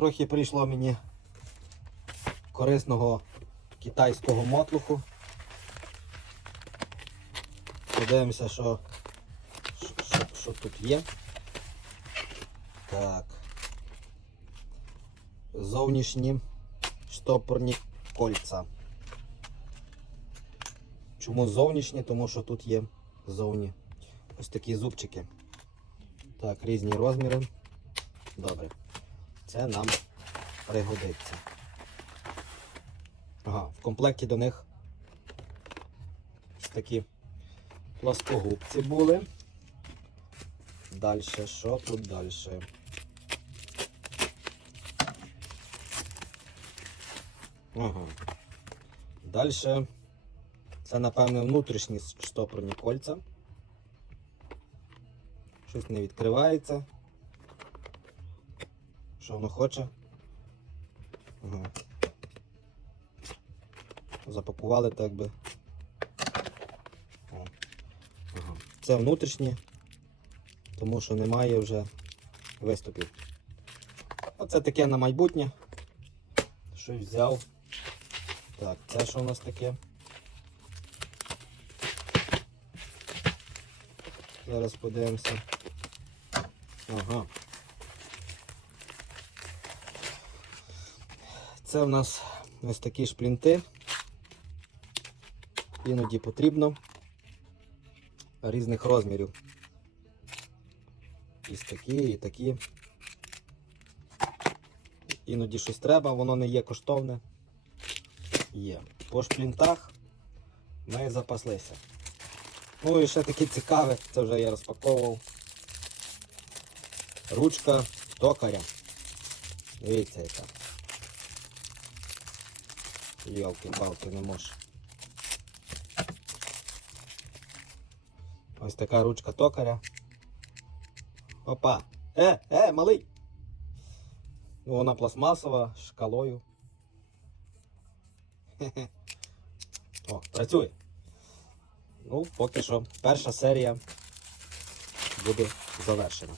Трохи прийшло мені корисного китайського мотлуху. Подивимося, що, що, що, тут є. Так. Зовнішні штопорні кольця. Чому зовнішні? Тому що тут є зовні ось такі зубчики. Так, різні розміри. Добре. Це нам пригодиться. Ага, в комплекті до них такі плоскогубці були. Далі, що тут далі? Ага. Далі це, напевне, внутрішні штопорні кольця. Щось не відкривається. Що воно хоче? Ага. Запакували так би. Ага. Це внутрішні, тому що немає вже виступів. Оце таке на майбутнє. Щось взяв. Так, це що у нас таке? Зараз подивимося. Ага. Це в нас ось такі шплінти. Іноді потрібно різних розмірів. І такі, і такі. Іноді щось треба, воно не є коштовне. Є. По шплінтах ми запаслися. Ну і ще таке цікаве, це вже я розпаковував. Ручка токаря. Дивіться яка. Йолки-палки не можу. Ось така ручка токаря. Опа! Е, е, малий! Ну, вона пластмасова, шкалою. О, працює. Ну, поки що перша серія буде завершена.